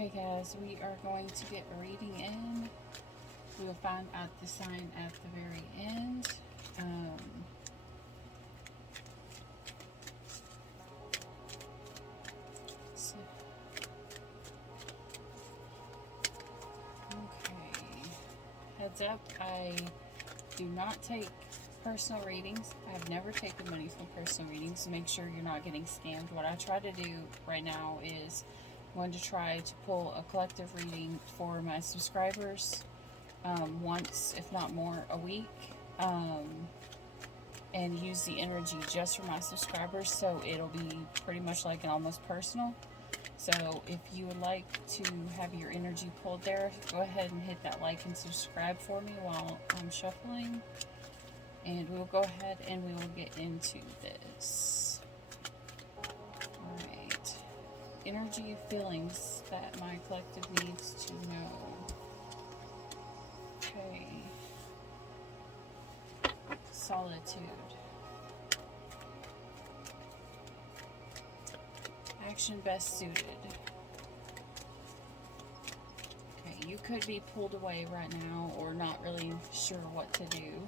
Okay, guys, we are going to get a reading in. We will find out the sign at the very end. So, okay. Heads up, I do not take personal readings. I've never taken money from personal readings. Make sure you're not getting scammed. What I try to do right now is going to try to pull a collective reading for my subscribers once, if not more, a week, and use the energy just for my subscribers, so it'll be pretty much like an almost personal. So if you would like to have your energy pulled there, go ahead and hit that like and subscribe for me while I'm shuffling, and we'll go ahead and we will get into this. Alright. Energy feelings that my collective needs to know. Okay. Solitude. Action best suited. Okay, you could be pulled away right now or not really sure what to do.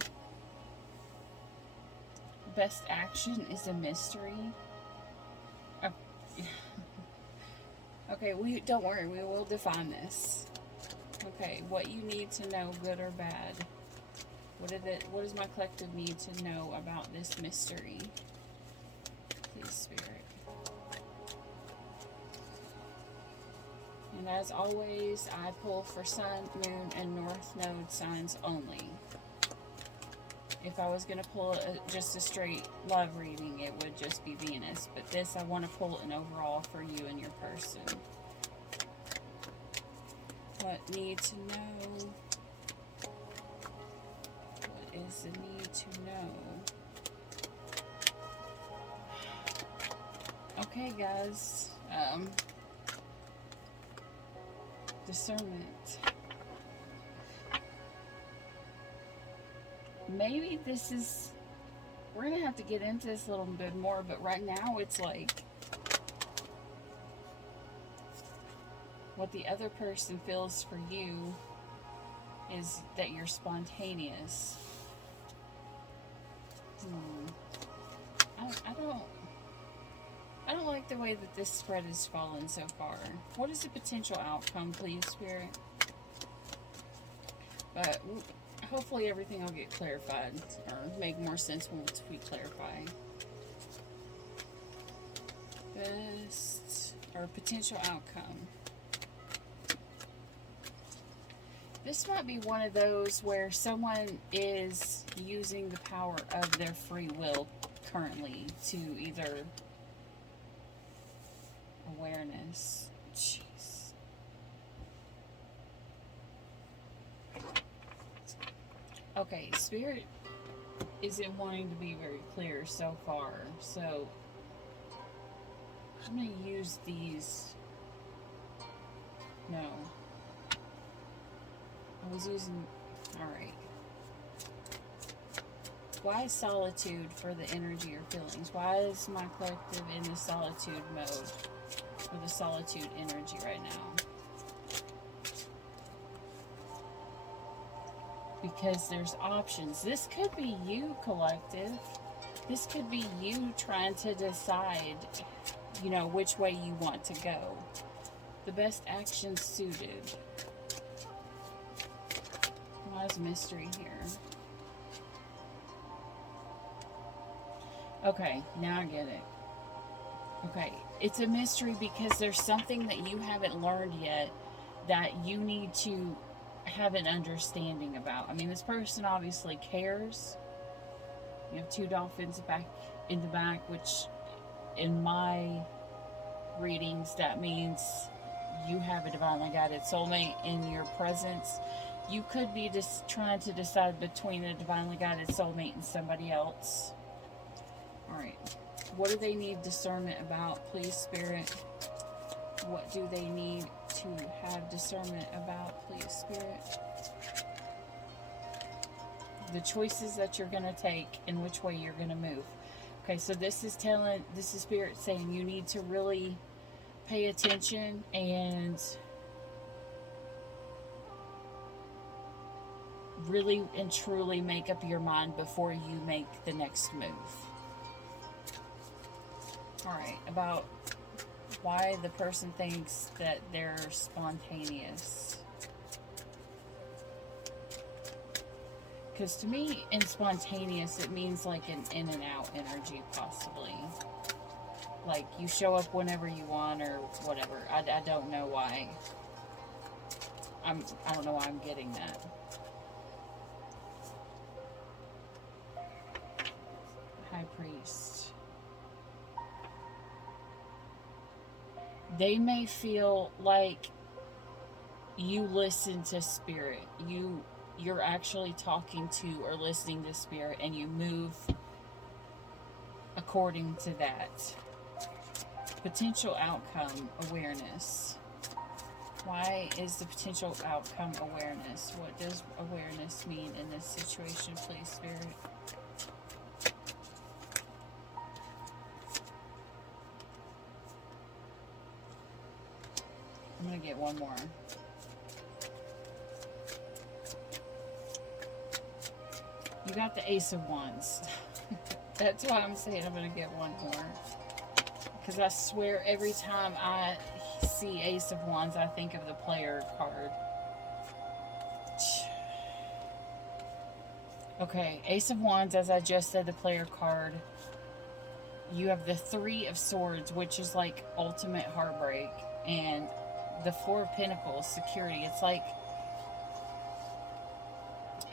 Best action is a mystery. Oh. Okay, don't worry, we will define this. Okay, what you need to know, good or bad. What does my collective need to know about this mystery? Please, Spirit. And as always, I pull for Sun, Moon, and North Node signs only. If I was going to pull just a straight love reading, it would just be Venus. But this, I want to pull an overall for you and your person. What need to know? What is the need to know? Okay, guys. Discernment. Maybe this is... We're going to have to get into this a little bit more, but right now it's like... What the other person feels for you is that you're spontaneous. I don't like the way that this spread has fallen so far. What is the potential outcome, please, Spirit? But hopefully everything will get clarified or make more sense once we clarify. Best or potential outcome. This might be one of those where someone is using the power of their free will currently to either awareness. Jeez. Okay, Spirit isn't wanting to be very clear so far, so I'm going to use these. No. I was using... Alright. Why solitude for the energy or feelings? Why is my collective in the solitude mode? Or the solitude energy right now? Because there's options. This could be you, collective. This could be you trying to decide, you know, which way you want to go. The best action suited. Why is mystery here? Okay, now I get it. Okay, it's a mystery because there's something that you haven't learned yet that you need to have an understanding about. I mean, this person obviously cares. You have two dolphins back in the back, which in my readings, that means you have a divinely guided soulmate in your presence. You could be just trying to decide between a divinely guided soulmate and somebody else. Alright. What do they need discernment about, please, Spirit? What do they need to have discernment about, please, Spirit? The choices that you're going to take and which way you're going to move. Okay, so this is Spirit saying you need to really pay attention and really and truly make up your mind before you make the next move. Alright, about why the person thinks that they're spontaneous. Because to me, in spontaneous, it means like an in and out energy, possibly. Like you show up whenever you want or whatever. I don't know why. I don't know why I'm getting that. High Priest. They may feel like you listen to spirit. You're actually talking to or listening to spirit, and you move according to that. Potential outcome awareness. Why is the potential outcome awareness? What does awareness mean in this situation, please, Spirit? I'm going to get one more. You got the Ace of Wands. That's why I'm saying I'm going to get one more. Because I swear every time I see Ace of Wands, I think of the player card. Okay, Ace of Wands, as I just said, the player card. You have the Three of Swords, which is like ultimate heartbreak. And the Four of Pentacles, security. It's like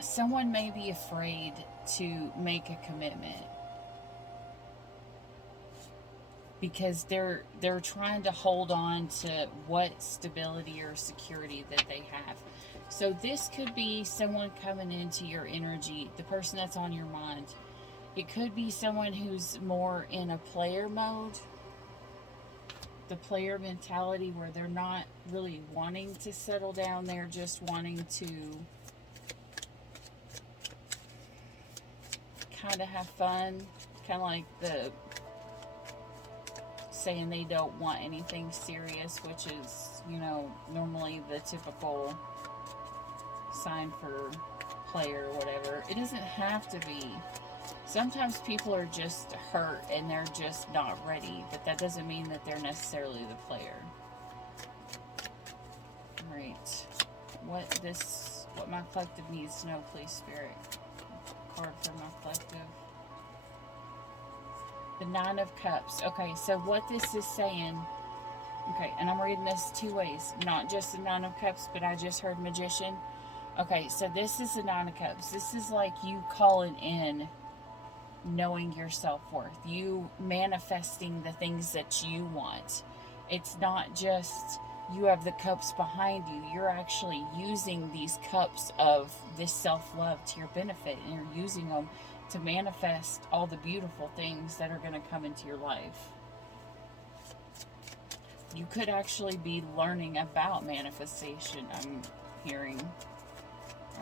someone may be afraid to make a commitment. Because they're trying to hold on to what stability or security that they have. So this could be someone coming into your energy, the person that's on your mind. It could be someone who's more in a player mode, the player mentality, where they're not really wanting to settle down, they're just wanting to kind of have fun, kind of like the saying they don't want anything serious, which is, you know, normally the typical sign for player or whatever. It doesn't have to be. Sometimes people are just hurt and they're just not ready, but that doesn't mean that they're necessarily the player. Alright. What my collective needs to know, please, Spirit. Card for my collective. The Nine of Cups. Okay, so what this is saying, okay, and I'm reading this two ways. Not just the Nine of Cups, but I just heard Magician. Okay, so this is the Nine of Cups. This is like you calling in, knowing your self-worth. You manifesting the things that you want. It's not just you have the cups behind you. You're actually using these cups of this self-love to your benefit, and you're using them to manifest all the beautiful things that are going to come into your life. You could actually be learning about manifestation, I'm hearing.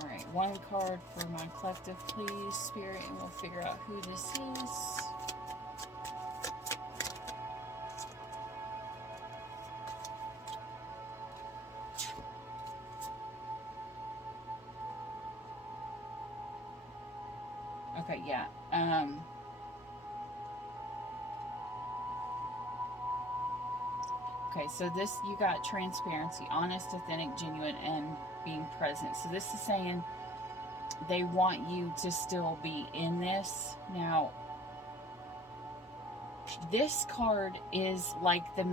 Alright, one card for my collective, please, Spirit, and we'll figure out who this is. Okay, yeah. Okay, so this, you got transparency, honest, authentic, genuine, and being present. So this is saying they want you to still be in this. Now, this card is like the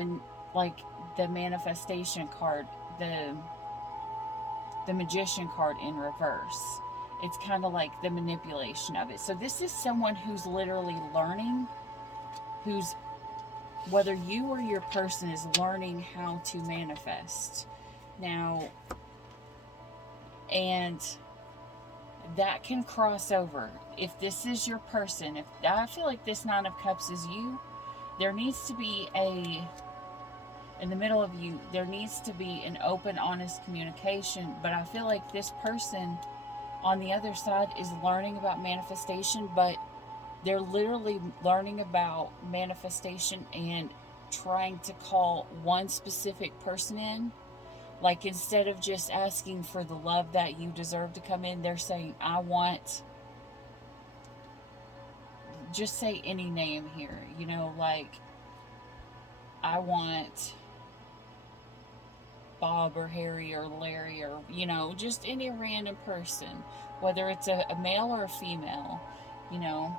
manifestation card, the Magician card in reverse. It's kind of like the manipulation of it. So this is someone who's literally learning, whether you or your person is learning how to manifest. Now, and that can cross over. If this is your person, if I feel like this Nine of Cups is you, there needs to be in the middle of you, there needs to be an open, honest communication. But I feel like this person on the other side is learning about manifestation, but they're literally learning about manifestation and trying to call one specific person in. Like, instead of just asking for the love that you deserve to come in, they're saying, I want, just say any name here, you know, like, I want Bob or Harry or Larry, or, you know, just any random person, whether it's a male or a female, you know,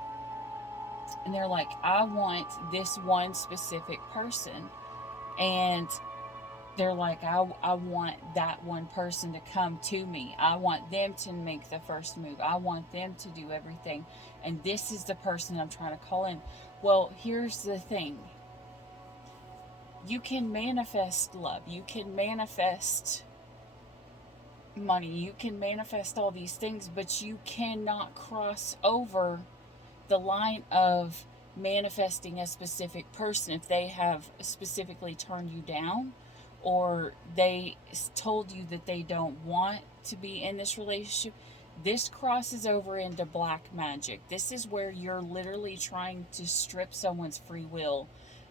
and they're like, I want this one specific person. And they're like, I want that one person to come to me. I want them to make the first move. I want them to do everything. And this is the person I'm trying to call in. Well, here's the thing. You can manifest love. You can manifest money. You can manifest all these things, but you cannot cross over the line of manifesting a specific person if they have specifically turned you down, or they told you that they don't want to be in this relationship. This crosses over into black magic. This is where you're literally trying to strip someone's free will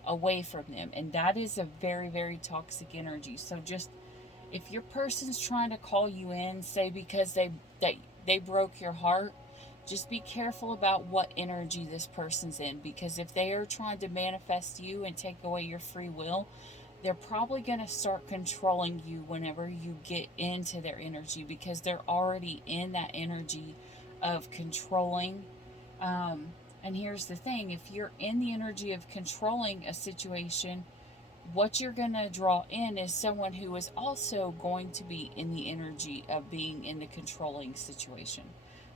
away from them, and that is a very, very toxic energy. So just, if your person's trying to call you in, say because they broke your heart, just be careful about what energy this person's in, because if they are trying to manifest you and take away your free will, they're probably going to start controlling you whenever you get into their energy, because they're already in that energy of controlling. And here's the thing, if you're in the energy of controlling a situation, what you're going to draw in is someone who is also going to be in the energy of being in the controlling situation.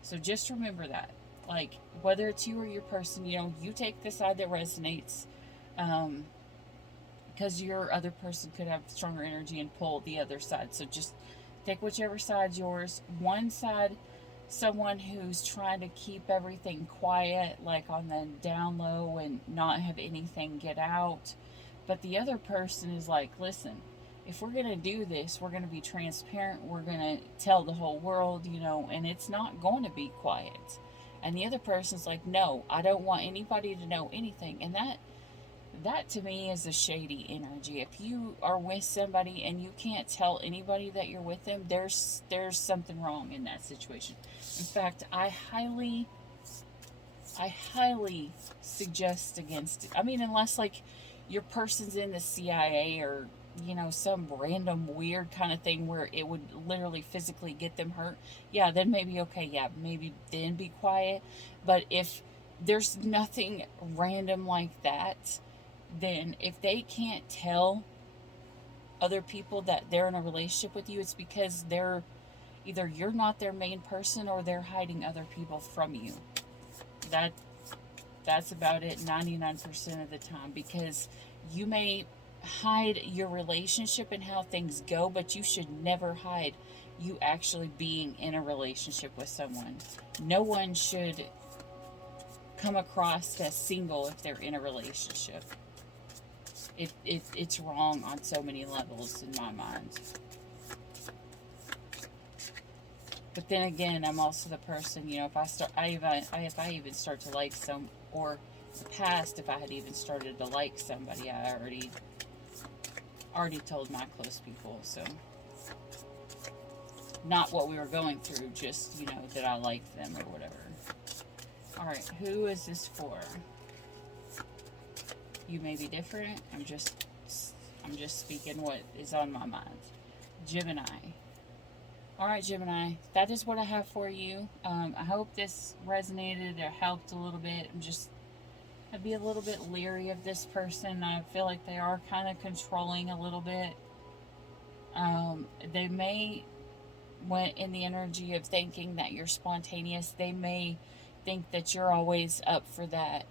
So just remember that. Like, whether it's you or your person, you know, you take the side that resonates, because your other person could have stronger energy and pull the other side. So just take whichever side's yours. One side, someone who's trying to keep everything quiet, like on the down low, and not have anything get out. But the other person is like, listen, if we're going to do this, we're going to be transparent. We're going to tell the whole world, you know, and it's not going to be quiet. And the other person's like, no, I don't want anybody to know anything. And that to me is a shady energy. If you are with somebody and you can't tell anybody that you're with them, there's something wrong in that situation. In fact, I highly suggest against it. I mean, unless like your person's in the CIA, or, you know, some random weird kind of thing where it would literally physically get them hurt, yeah, then maybe okay, yeah, maybe then be quiet. But if there's nothing random like that, then if they can't tell other people that they're in a relationship with you, it's because they're either you're not their main person, or they're hiding other people from you. That's about it 99% of the time, because you may hide your relationship and how things go, but you should never hide you actually being in a relationship with someone. No one should come across as single if they're in a relationship. It's wrong on so many levels in my mind. But then again, I'm also the person, you know, if I even start to like some, or in the past, if I had even started to like somebody, I already told my close people. So not what we were going through, just, you know, that I liked them or whatever. All right, who is this for? You may be different. I'm just speaking what is on my mind. Gemini. All right, Gemini, that is what I have for you. I hope this resonated or helped a little bit. I'd be a little bit leery of this person. I feel like they are kind of controlling a little bit. They may went in the energy of thinking that you're spontaneous. They may think that you're always up for that.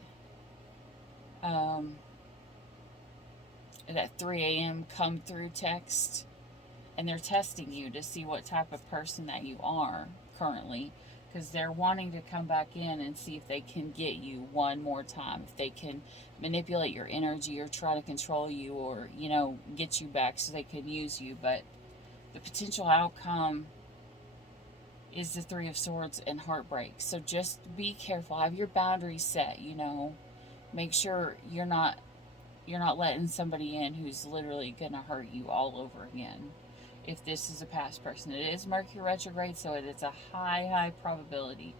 That 3 a.m. come through text, and they're testing you to see what type of person that you are currently, because they're wanting to come back in and see if they can get you one more time, if they can manipulate your energy or try to control you, or, you know, get you back so they can use you. But the potential outcome is the 3 of Swords and heartbreak. So just be careful, have your boundaries set, you know, make sure you're not letting somebody in who's literally gonna hurt you all over again. if this is a past person. It is Mercury retrograde, so it is a high probability.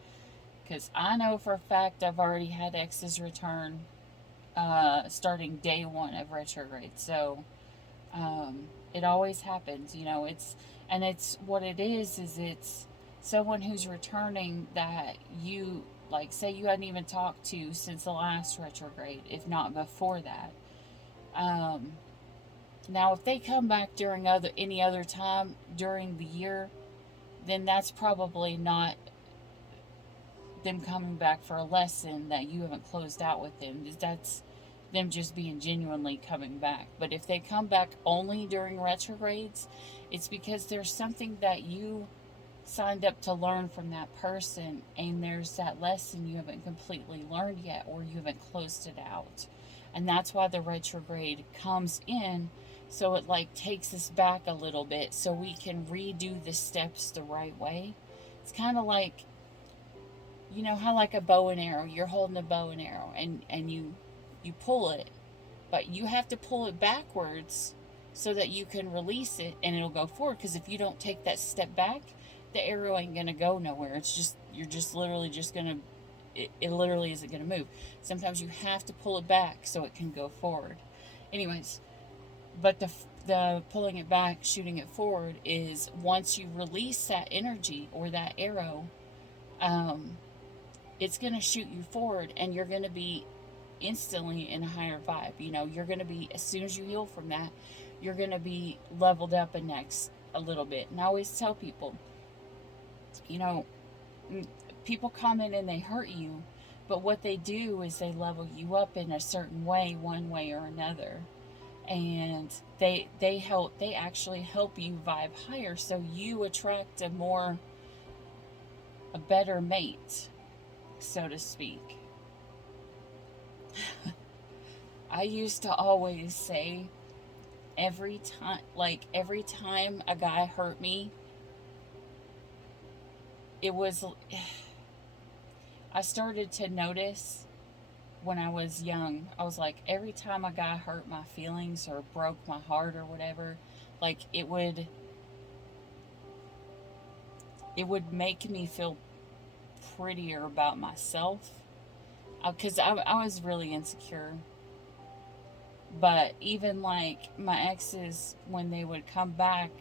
Because I know for a fact I've already had exes return starting day one of retrograde. So it always happens, you know. It's what it is it's someone who's returning that you, like, say you hadn't even talked to since the last retrograde, if not before that. Now, if they come back during any other time during the year, then that's probably not them coming back for a lesson that you haven't closed out with them. That's them just being genuinely coming back. But if they come back only during retrogrades, it's because there's something that you signed up to learn from that person, and there's that lesson you haven't completely learned yet, or you haven't closed it out. And that's why the retrograde comes in, so it like takes us back a little bit so we can redo the steps the right way. It's kind of like, you know how like a bow and arrow, you're holding a bow and arrow, and you pull it, but you have to pull it backwards so that you can release it and it'll go forward. Because if you don't take that step back, the arrow ain't gonna go nowhere. It's just, you're just literally just gonna, it literally isn't gonna move. Sometimes you have to pull it back so it can go forward. Anyways, but the pulling it back, shooting it forward, is once you release that energy or that arrow, it's going to shoot you forward, and you're going to be instantly in a higher vibe. You know, you're going to be, as soon as you heal from that, you're going to be leveled up a little bit. And I always tell people, you know, people come in and they hurt you, but what they do is they level you up in a certain way, one way or another. And they actually help you vibe higher, so you attract a better mate, so to speak. I used to always say, every time a guy hurt me, I started to notice when I was young, I was like, every time a guy hurt my feelings or broke my heart or whatever, like it would make me feel prettier about myself, because I was really insecure. But even like my exes, when they would come back,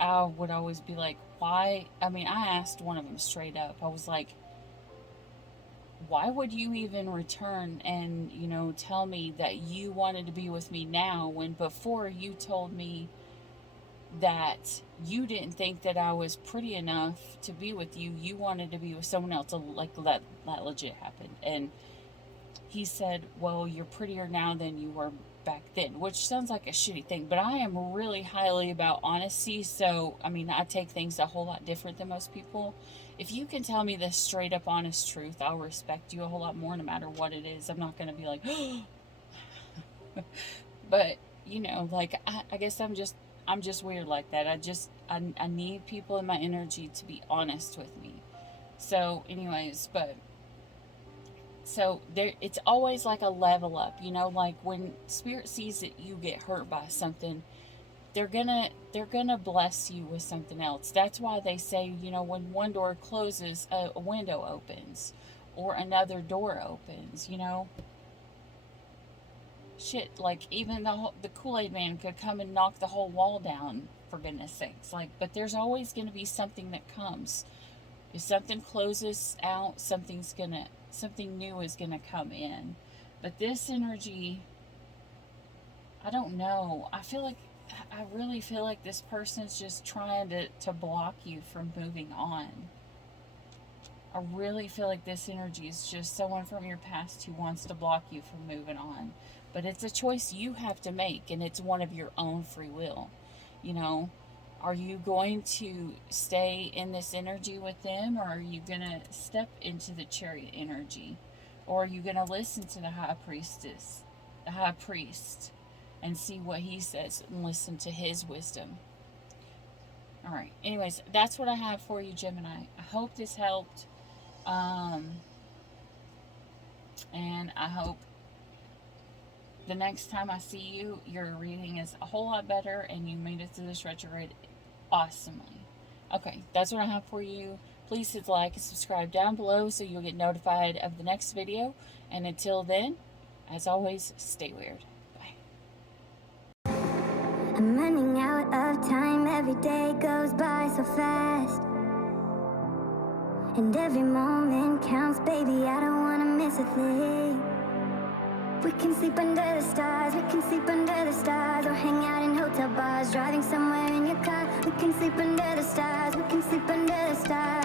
I would always be like, why? I mean, I asked one of them straight up. I was like, why would you even return and, you know, tell me that you wanted to be with me now, when before you told me that you didn't think that I was pretty enough to be with you. You wanted to be with someone else. Like that legit happened. And he said, well, you're prettier now than you were back then, which sounds like a shitty thing, but I am really highly about honesty. So, I mean, I take things a whole lot different than most people. If you can tell me the straight up honest truth, I'll respect you a whole lot more, no matter what it is. I'm not going to be like, but, you know, like, I guess I'm just weird like that. I need people in my energy to be honest with me. So anyways, so there, it's always like a level up, you know, like when spirit sees that you get hurt by something, they're gonna bless you with something else. That's why they say, you know, when one door closes, a window opens, or another door opens, you know. Shit, like even the Kool-Aid man could come and knock the whole wall down, for goodness sakes. Like, but there's always going to be something that comes. If something closes out, something new is gonna come in. But this energy, I don't know. I really feel like this person's just trying to block you from moving on. I really feel like this energy is just someone from your past who wants to block you from moving on. But it's a choice you have to make, and it's one of your own free will. You know, are you going to stay in this energy with them, or are you going to step into the chariot energy? Or are you going to listen to the high priest, and see what he says and listen to his wisdom? All right. Anyways, that's what I have for you, Gemini. I hope this helped. And I hope the next time I see you, your reading is a whole lot better and you made it through this retrograde awesomely. Okay, that's what I have for you. Please hit like and subscribe down below so you'll get notified of the next video. And until then, as always, stay weird. Bye. I'm running out of time, every day goes by so fast. And every moment counts, baby, I don't wanna miss a thing. We can sleep under the stars, we can sleep under the stars, or hang out in hotel bars, driving somewhere in your car. We can sleep under the stars, we can sleep under the stars.